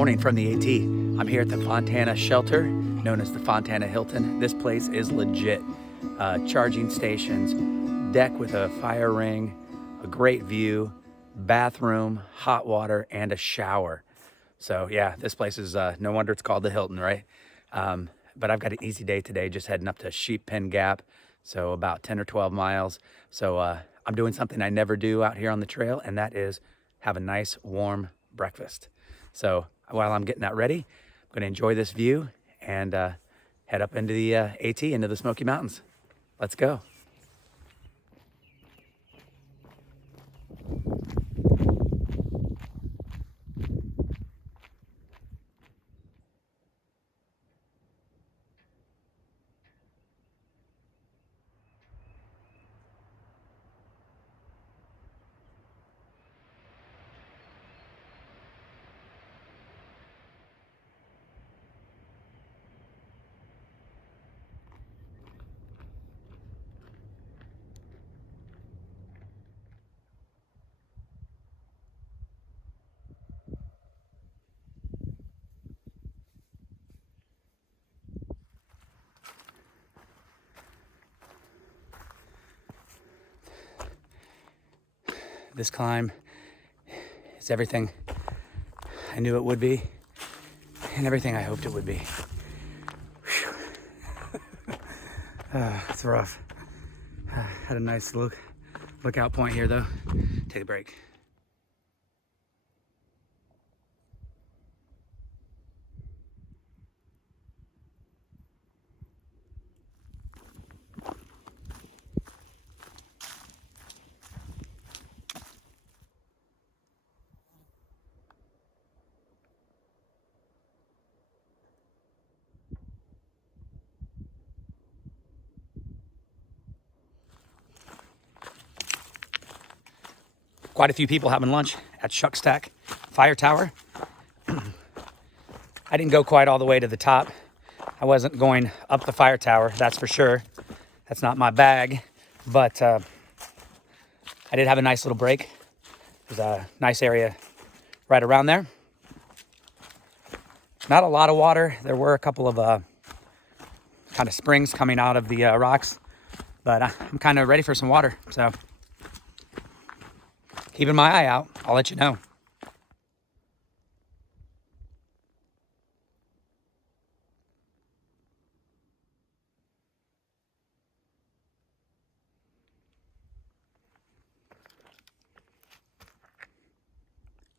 morning from the AT. I'm here at the Fontana shelter, known as the Fontana Hilton. This place is legit. Charging stations, deck with a fire ring, a great view, bathroom, hot water, and a shower. So yeah, this place is, no wonder it's called the Hilton, right? But I've got an easy day today, just heading up to Sheep Pen Gap, so about 10 or 12 miles. So I'm doing something I never do out here on the trail, and that is have a nice warm breakfast. So while I'm getting that ready, I'm gonna enjoy this view and head up into the AT, into the Smoky Mountains. Let's go. This climb is everything I knew it would be and everything I hoped it would be. It's rough. Had a nice lookout point here though. Take a break. Quite a few people having lunch at Shuckstack Fire Tower. I didn't go quite all the way to the top. I wasn't going up the fire tower, that's for sure. That's not my bag, but I did have a nice little break. There's a nice area right around there. Not a lot of water. There were a couple of kind of springs coming out of the rocks, but I'm kind of ready for some water, so keeping my eye out. I'll let you know.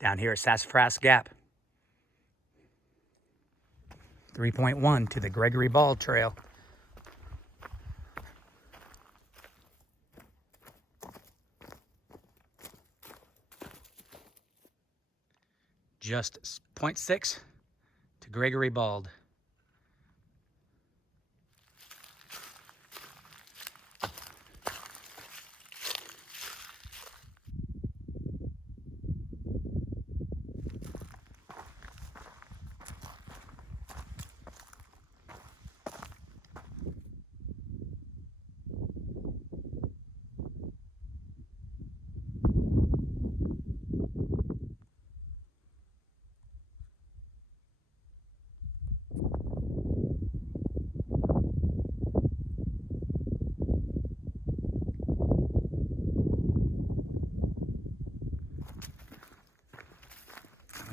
Down here at Sassafras Gap. 3.1 to the Gregory Ball Trail. Just 0.6 to Gregory Bald.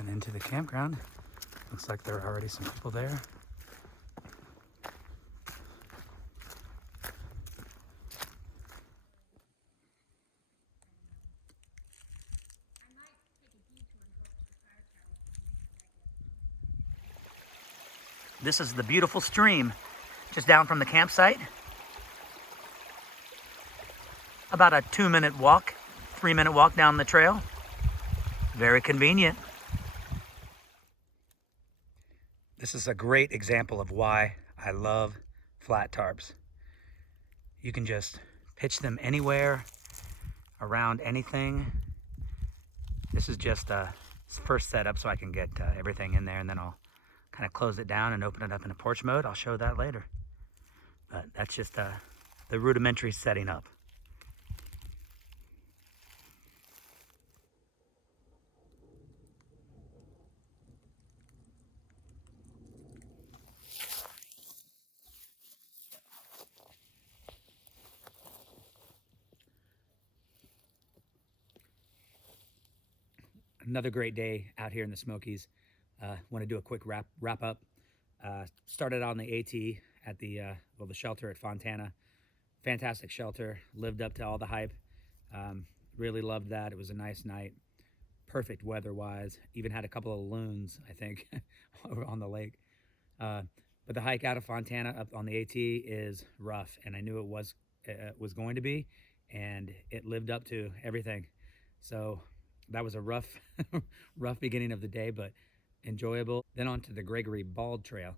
Into the campground. Looks like there are already some people there. This is the beautiful stream just down from the campsite. About a 2-minute walk, 3-minute walk down the trail. Very convenient. This is a great example of why I love flat tarps. You can just pitch them anywhere, around anything. This is just a first setup so I can get everything in there, and then I'll kind of close it down and open it up in a porch mode. I'll show that later. But that's just the rudimentary setting up. Another great day out here in the Smokies. Want to do a quick wrap up. Started on the AT at the shelter at Fontana. Fantastic shelter. Lived up to all the hype. Really loved that. It was a nice night. Perfect weather-wise. Even had a couple of loons, I think, on the lake. But the hike out of Fontana up on the AT is rough, and I knew it was going to be, and it lived up to everything. So that was a rough rough beginning of the day, but enjoyable. Then on to the Gregory Bald Trail.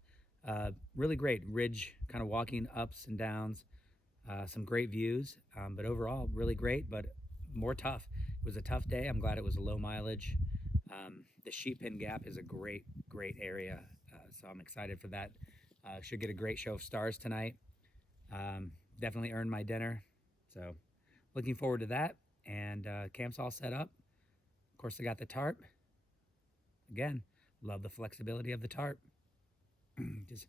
Really great ridge, kind of walking ups and downs. Some great views, but overall really great, but more tough. It was a tough day. I'm glad it was a low mileage. The Sheep Pen Gap is a great area, so I'm excited for that. Should get a great show of stars tonight. Definitely earned my dinner, so looking forward to that. And camp's all set up. Of course, I got the tarp. Again, love the flexibility of the tarp. Just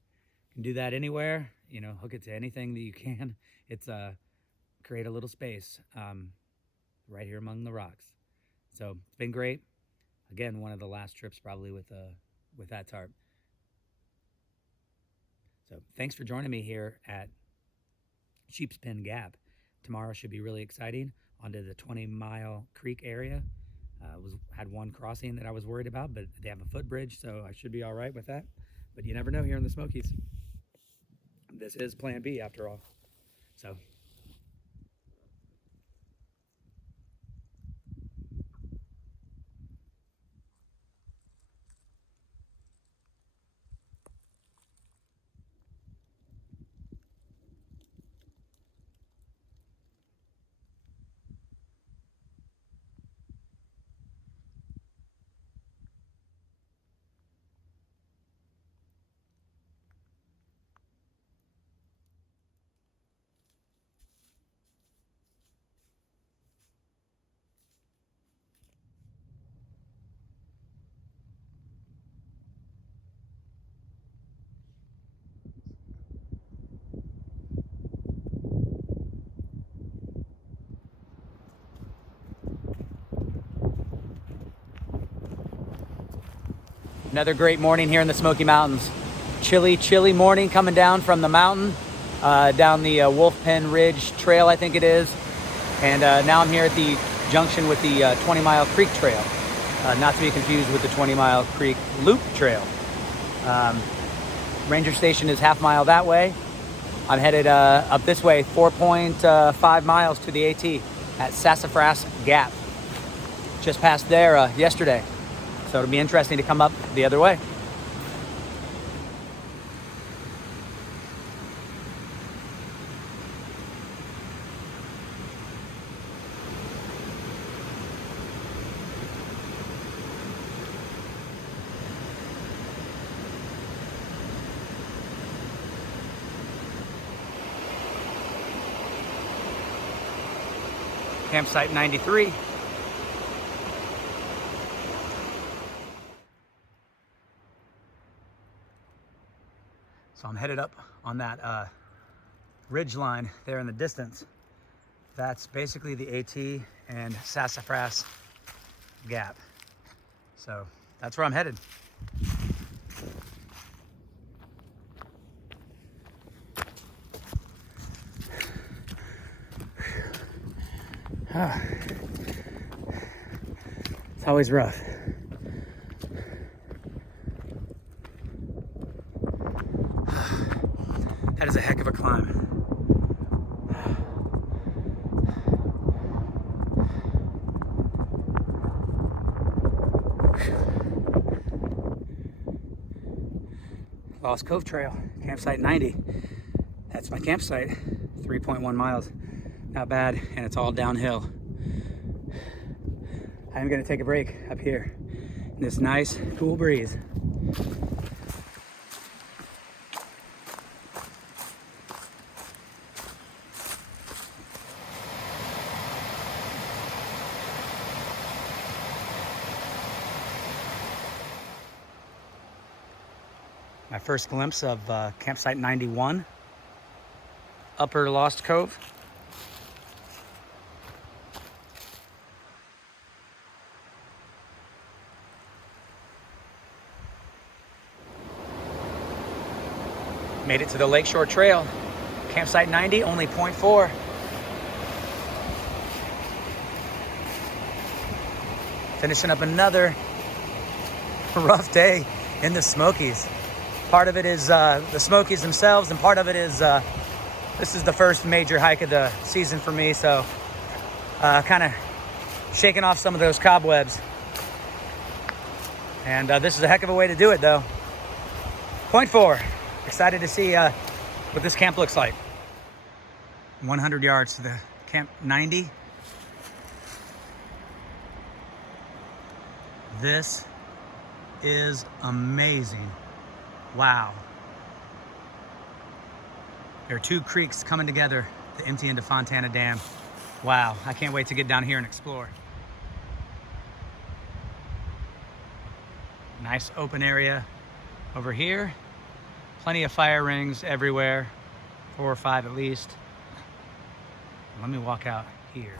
can do that anywhere, hook it to anything that you can. It's create a little space right here among the rocks. So it's been great. Again, one of the last trips probably with that tarp. So thanks for joining me here at Sheep's Pen Gap. Tomorrow should be really exciting. Onto the 20-mile creek area. Had one crossing that I was worried about, but they have a footbridge, so I should be all right with that. But you never know here in the Smokies. This is Plan B after all. So. Another great morning here in the Smoky Mountains. Chilly morning coming down from the mountain, down the Wolf Pen Ridge Trail, I think it is. And now I'm here at the junction with the 20-mile Creek Trail, not to be confused with the 20-mile Creek Loop Trail. Ranger Station is half mile that way. I'm headed up this way, 4.5 miles to the AT at Sassafras Gap. Just passed there yesterday. So it'll be interesting to come up the other way. Campsite 93. So I'm headed up on that ridge line there in the distance. That's basically the AT and Sassafras Gap. So that's where I'm headed. It's always rough. That is a heck of a climb. Lost Cove Trail, campsite 90. That's my campsite, 3.1 miles. Not bad, and it's all downhill. I'm gonna take a break up here in this nice, cool breeze. My first glimpse of campsite 91, Upper Lost Cove. Made it to the Lakeshore Trail. Campsite 90, only 0.4. Finishing up another rough day in the Smokies. Part of it is the Smokies themselves, and part of it is this is the first major hike of the season for me, so kind of shaking off some of those cobwebs. And this is a heck of a way to do it, though. 0.4. Excited to see what this camp looks like. 100 yards to the Camp 90. This is amazing. Wow. There are two creeks coming together to empty into Fontana Dam. Wow, I can't wait to get down here and explore. Nice open area over here. Plenty of fire rings everywhere, 4 or 5 at least. Let me walk out here.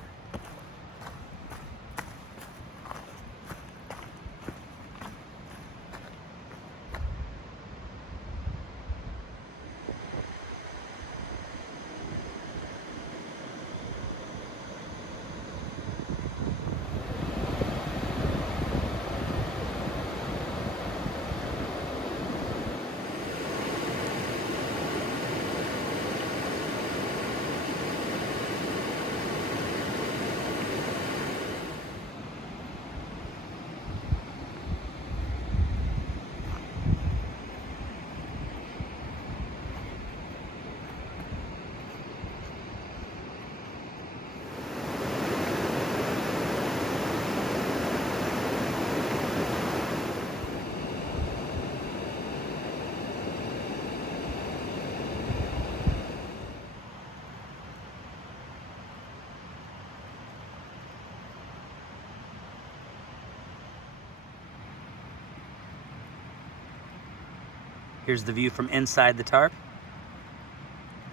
Here's the view from inside the tarp.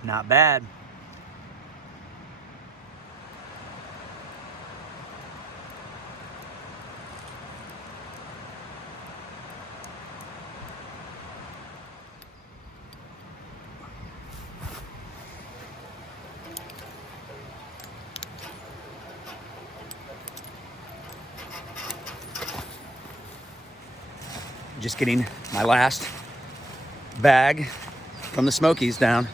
Not bad. Just getting my last bag from the Smokies down.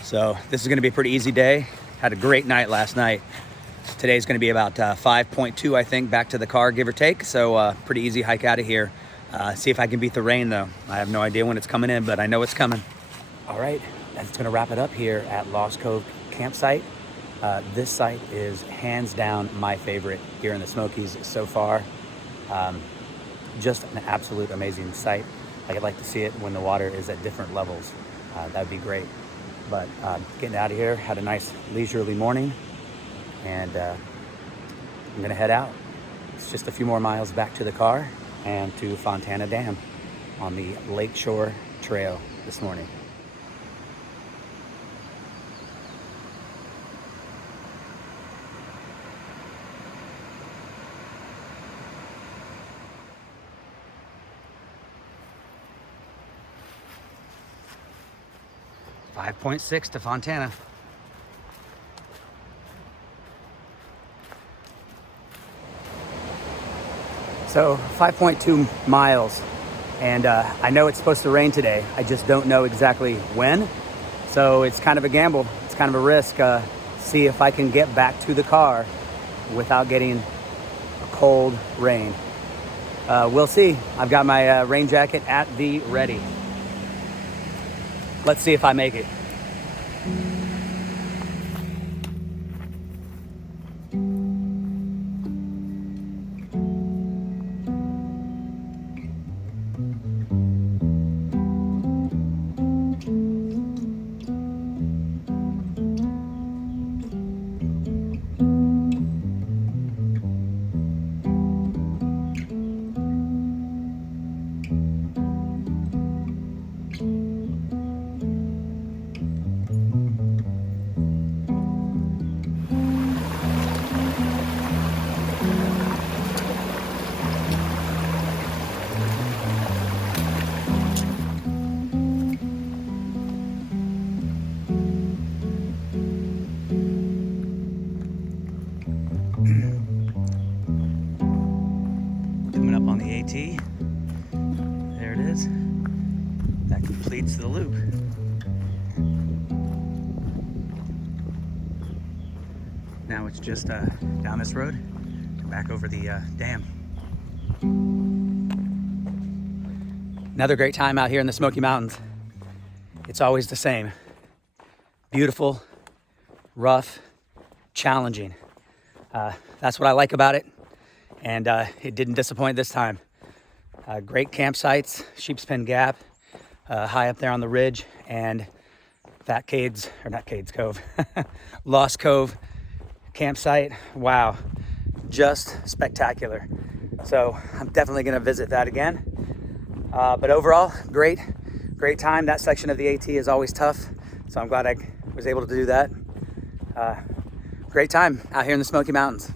So this is gonna be a pretty easy day. Had a great night last night. Today's gonna be about 5.2, I think, back to the car, give or take. So pretty easy hike out of here. See if I can beat the rain though. I have no idea when it's coming in, but I know it's coming. All right, that's gonna wrap it up here at Lost Cove campsite. This site is hands down my favorite here in the Smokies so far. Just an absolute amazing site. I'd like to see it when the water is at different levels. That would be great. But getting out of here, had a nice leisurely morning, and I'm gonna head out. It's just a few more miles back to the car and to Fontana Dam on the Lakeshore Trail this morning. .6 to Fontana. So 5.2 miles, and I know it's supposed to rain today. I just don't know exactly when. So it's kind of a gamble. It's kind of a risk. See if I can get back to the car without getting a cold rain. We'll see. I've got my rain jacket at the ready. Let's see if I make it. That completes the loop. Now it's just down this road and back over the dam. Another great time out here in the Smoky Mountains. It's always the same. Beautiful, rough, challenging. That's what I like about it. And it didn't disappoint this time. Great campsites, Sheepspen Gap, high up there on the ridge, and Cove, Lost Cove campsite. Wow, just spectacular. So I'm definitely gonna visit that again. But overall, great time. That section of the AT is always tough, so I'm glad I was able to do that. Great time out here in the Smoky Mountains.